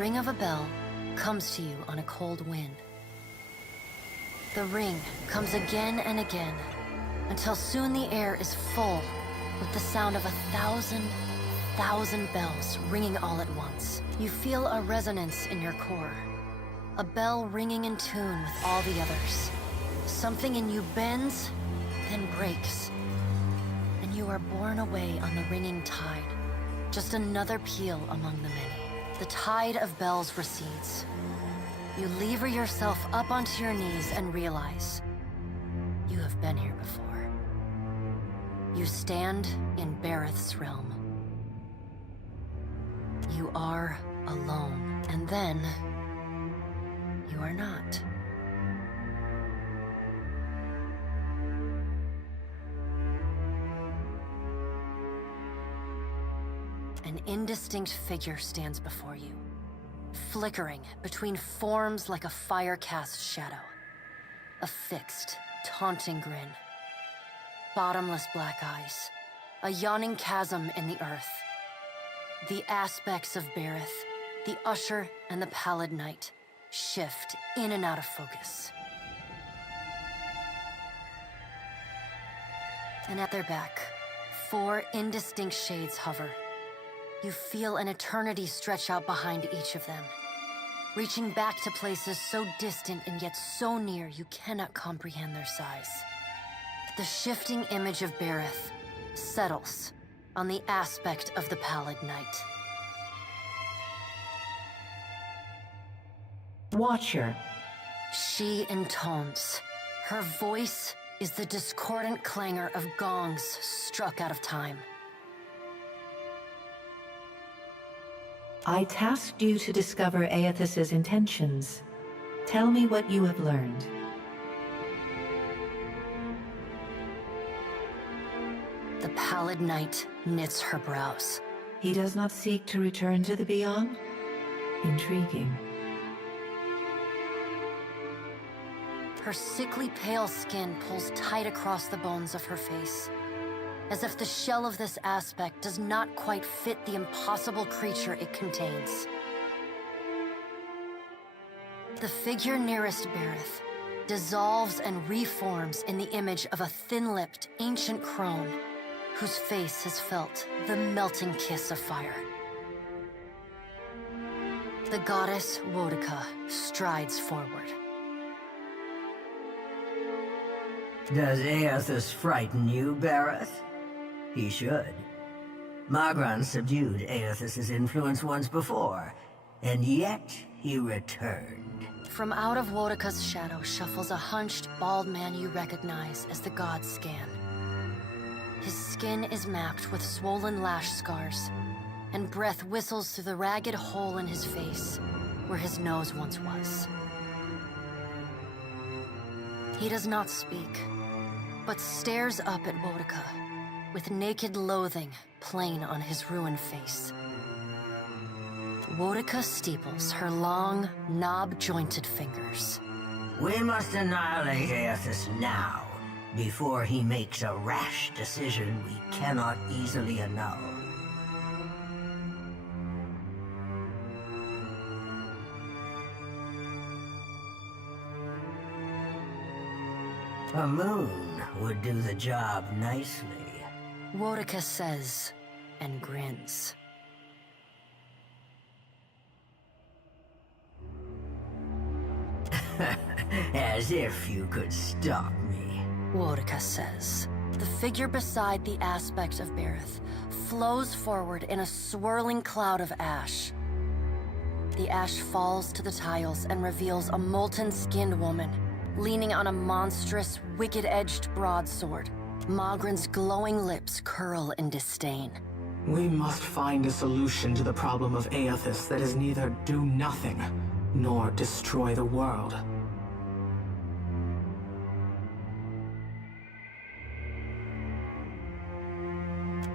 ring of a bell comes to you on a cold wind. The ring comes again and again, until soon the air is full with the sound of 1,000 bells ringing all at once. You feel a resonance in your core, a bell ringing in tune with all the others. Something in you bends, then breaks, and you are borne away on the ringing tide, just another peal among the many. The tide of bells recedes. You lever yourself up onto your knees and realize you have been here before. You stand in Bareth's realm. You are alone, and then you are not. An indistinct figure stands before you, flickering between forms like a fire-cast shadow. A fixed, taunting grin. Bottomless black eyes. A yawning chasm in the earth. The aspects of Bareth, the Usher and the Pallid Knight, shift in and out of focus. And at their back, 4 indistinct shades hover. You feel an eternity stretch out behind each of them, reaching back to places so distant and yet so near you cannot comprehend their size. The shifting image of Bareth settles on the aspect of the Pallid Knight. Watcher. She intones. Her voice is the discordant clangor of gongs struck out of time. I tasked you to discover Aethys's intentions. Tell me what you have learned. The Pallid Knight knits her brows. He does not seek to return to the Beyond? Intriguing. Her sickly pale skin pulls tight across the bones of her face, as if the shell of this aspect does not quite fit the impossible creature it contains. The figure nearest Bareth dissolves and reforms in the image of a thin-lipped, ancient crone whose face has felt the melting kiss of fire. The goddess Wodica strides forward. Does Aethys frighten you, Bareth? He should. Magran subdued Aethys's influence once before, and yet he returned. From out of Wodica's shadow shuffles a hunched, bald man you recognize as the god Scan. His skin is mapped with swollen lash scars, and breath whistles through the ragged hole in his face, where his nose once was. He does not speak, but stares up at Wodica, with naked loathing plain on his ruined face. Wodica steeples her long, knob-jointed fingers. We must annihilate Aethys now, before he makes a rash decision we cannot easily annul. A moon would do the job nicely. Wodica says, and grins. As if you could stop me. Wodica says. The figure beside the aspect of Bareth flows forward in a swirling cloud of ash. The ash falls to the tiles and reveals a molten-skinned woman, leaning on a monstrous, wicked-edged broadsword. Magran's glowing lips curl in disdain. We must find a solution to the problem of Aethys that is neither do nothing, nor destroy the world.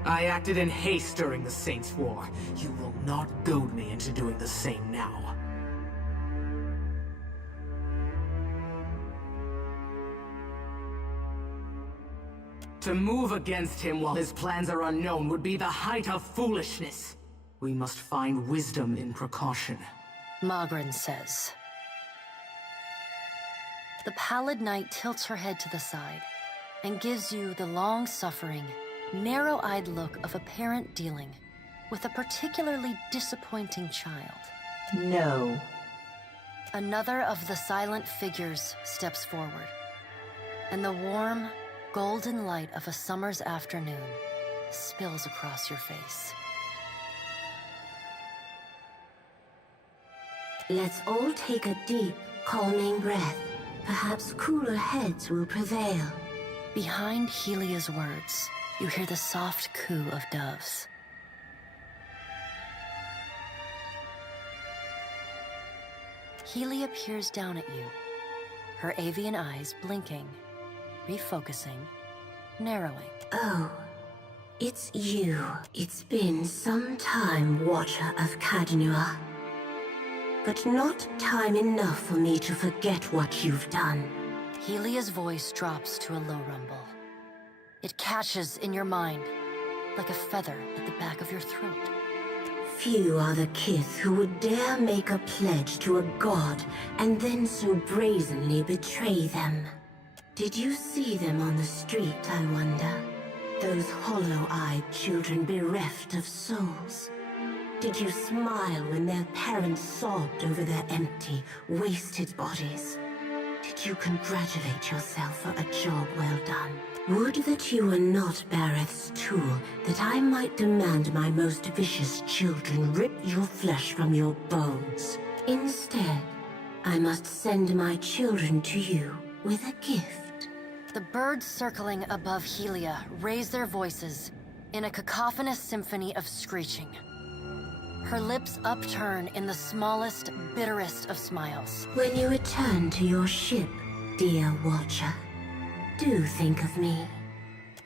I acted in haste during the Saints' War. You will not goad me into doing the same now. To move against him while his plans are unknown would be the height of foolishness. We must find wisdom in precaution. Magrin says. The Pallid Knight tilts her head to the side and gives you the long-suffering, narrow-eyed look of a parent dealing with a particularly disappointing child. No. Another of the silent figures steps forward, and the warm, golden light of a summer's afternoon spills across your face. Let's all take a deep, calming breath. Perhaps cooler heads will prevail. Behind Helia's words, you hear the soft coo of doves. Helia peers down at you, her avian eyes blinking, refocusing, narrowing. Oh, it's you. It's been some time, Watcher of Cadnua. But not time enough for me to forget what you've done. Helia's voice drops to a low rumble. It catches in your mind, like a feather at the back of your throat. Few are the kith who would dare make a pledge to a god and then so brazenly betray them. Did you see them on the street, I wonder? Those hollow-eyed children bereft of souls. Did you smile when their parents sobbed over their empty, wasted bodies? Did you congratulate yourself for a job well done? Would that you were not Bareth's tool, that I might demand my most vicious children rip your flesh from your bones. Instead, I must send my children to you with a gift. The birds circling above Helia raise their voices in a cacophonous symphony of screeching. Her lips upturn in the smallest, bitterest of smiles. When you return to your ship, dear Watcher, do think of me.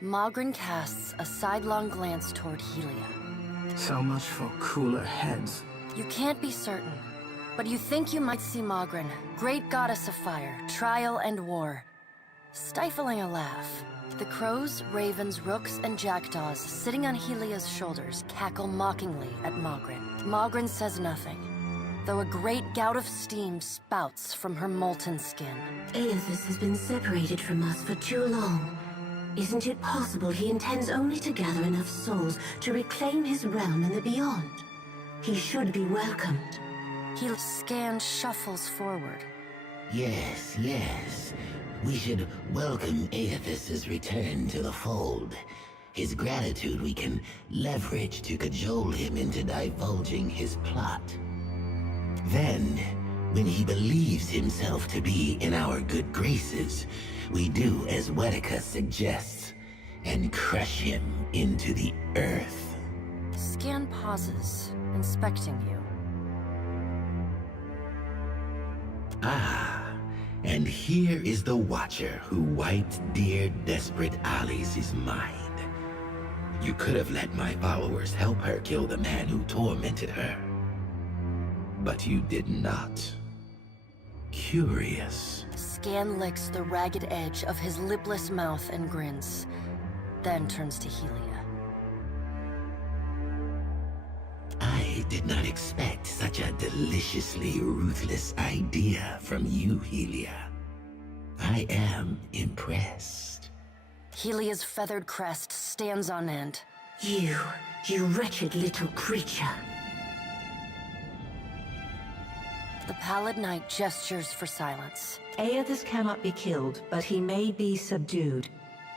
Magrin casts a sidelong glance toward Helia. So much for cooler heads. You can't be certain, but you think you might see Magrin, great goddess of fire, trial and war, stifling a laugh. The crows, ravens, rooks, and jackdaws sitting on Helia's shoulders cackle mockingly at Magrin. Magrin says nothing, though a great gout of steam spouts from her molten skin. Aethys has been separated from us for too long. Isn't it possible he intends only to gather enough souls to reclaim his realm in the beyond? He should be welcomed. Helia's scan shuffles forward. Yes, yes. We should welcome Aethys's return to the fold. His gratitude we can leverage to cajole him into divulging his plot. Then, when he believes himself to be in our good graces, we do as Wetica suggests, and crush him into the earth. Scan pauses, inspecting you. Ah, and here is the Watcher who wiped dear, desperate Alice's mind. You could have let my followers help her kill the man who tormented her. But you did not. Curious. Scan licks the ragged edge of his lipless mouth and grins, then turns to Helia. I did not expect such a deliciously ruthless idea from you, Helia. I am impressed. Helia's feathered crest stands on end. You wretched little creature. The Pallid Knight gestures for silence. Aethys cannot be killed, but he may be subdued.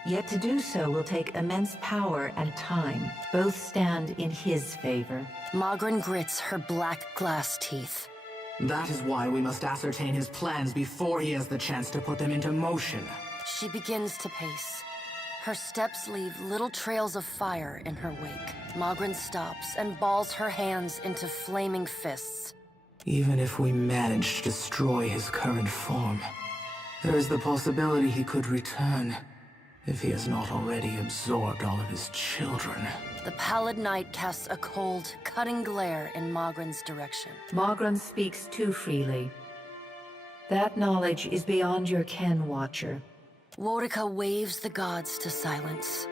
Yet to do so will take immense power and time. Both stand in his favor. Magrin grits her black glass teeth. That is why we must ascertain his plans before he has the chance to put them into motion. She begins to pace. Her steps leave little trails of fire in her wake. Magrin stops and balls her hands into flaming fists. Even if we manage to destroy his current form, there is the possibility he could return, if he has not already absorbed all of his children. The Pallid Knight casts a cold, cutting glare in Magrin's direction. Magrin speaks too freely. That knowledge is beyond your ken, Watcher. Wotica waves the gods to silence.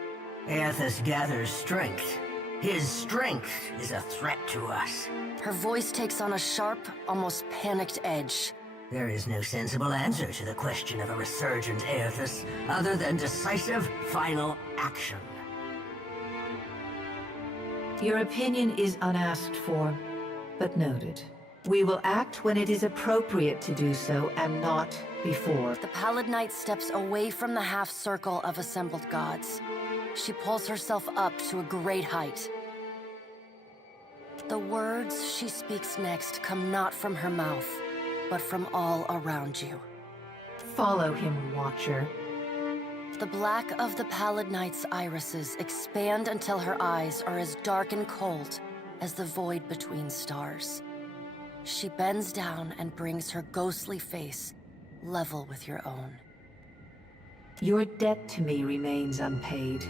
Aethys gathers strength, His strength is a threat to us. Her voice takes on a sharp, almost panicked edge. There is no sensible answer to the question of a resurgent Aethys other than decisive, final action. Your opinion is unasked for, but noted. We will act when it is appropriate to do so, and not before. The Pallid Knight steps away from the half-circle of assembled gods. She pulls herself up to a great height. The words she speaks next come not from her mouth, but from all around you. Follow him, Watcher. The black of the Pallid Knight's irises expand until her eyes are as dark and cold as the void between stars. She bends down and brings her ghostly face level with your own. Your debt to me remains unpaid.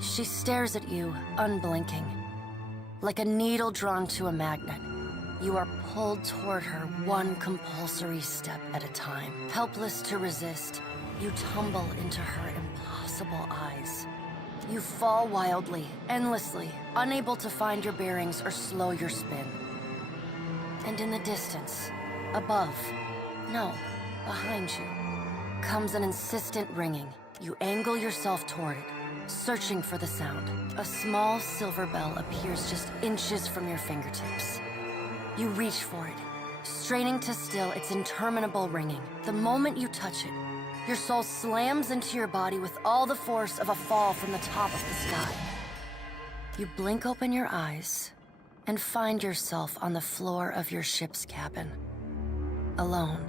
She stares at you, unblinking. Like a needle drawn to a magnet, you are pulled toward her one compulsory step at a time. Helpless to resist, you tumble into her impossible eyes. You fall wildly, endlessly, unable to find your bearings or slow your spin. And in the distance, above, no, behind you, comes an insistent ringing. You angle yourself toward it, searching for the sound. A small silver bell appears just inches from your fingertips. You reach for it, straining to still its interminable ringing. The moment you touch it, your soul slams into your body with all the force of a fall from the top of the sky. You blink open your eyes and find yourself on the floor of your ship's cabin, alone.